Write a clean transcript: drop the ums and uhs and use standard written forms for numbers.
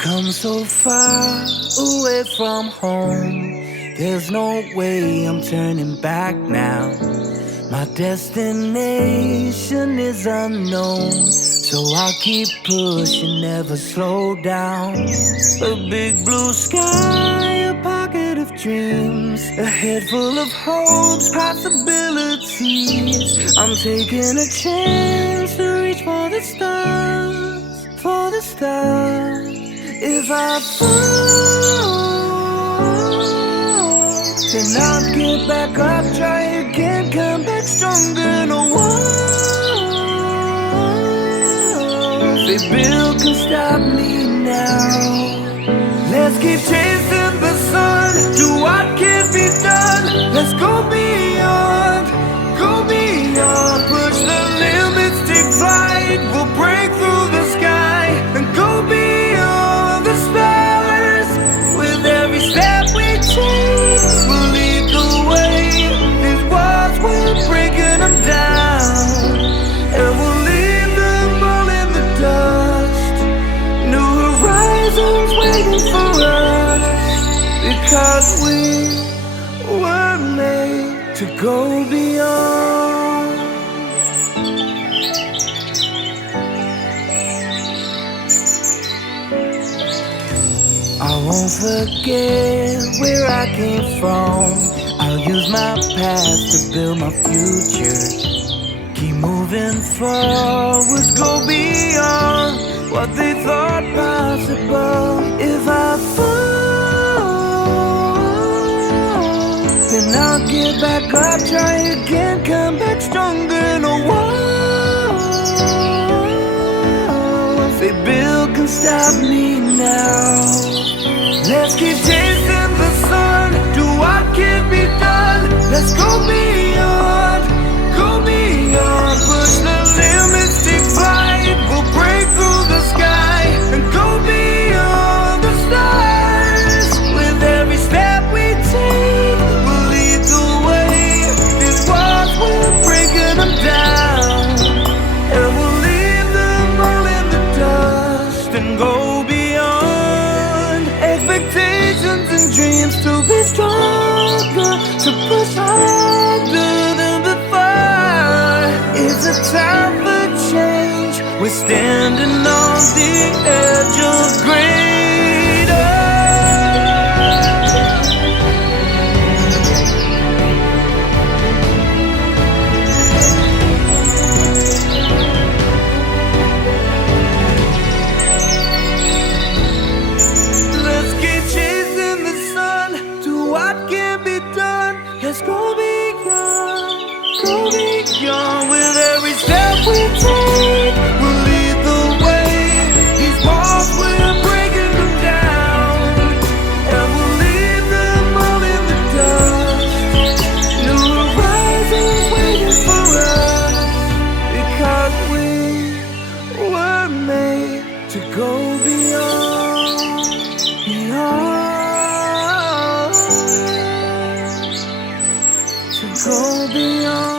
Come so far away from home, there's no way I'm turning back now. My destination is unknown, so I'll keep pushing, never slow down. A big blue sky, a pocket of dreams, a head full of hopes, possibilities. I'm taking a chance to reach for the stars, for the stars. If I fall, then I'll get back up, try again, come back stronger. No one bill can stop me now. Let's keep chasing the sun, do what can be done. Let's go beyond, push the limits, take flight. We'll break through the sky and go beyond the stars. With every step we take, we'll lead the way. These walls, we're breaking them down, and we'll leave them all in the dust. New horizons waiting for us, because we were made to go beyond. I won't forget where I came from. I'll use my past to build my future. Keep moving forwards, go beyond what they thought possible. If I fall, then I'll get back up, try again, come back stronger. No one, if bill can stop me now. Let's keep chasing the sun, do what can be done. Let's go beyond, push the limits, take flight. We'll break through the sky and go beyond the stars. With every step we take, we'll lead the way. These walls, we're breaking them down, and we'll leave them all in the dust and go beyond. Expectations and dreams to be stronger, to push harder than before. It's a time for change, we're standing on the edge of greater. Let's keep chasing the sun, do what can be done. Let's go beyond, with every step we take, we'll lead the way. These walls, we're breaking them down, and we'll leave them all in the dust. New horizons waiting for us, because we were made to go beyond, to go beyond.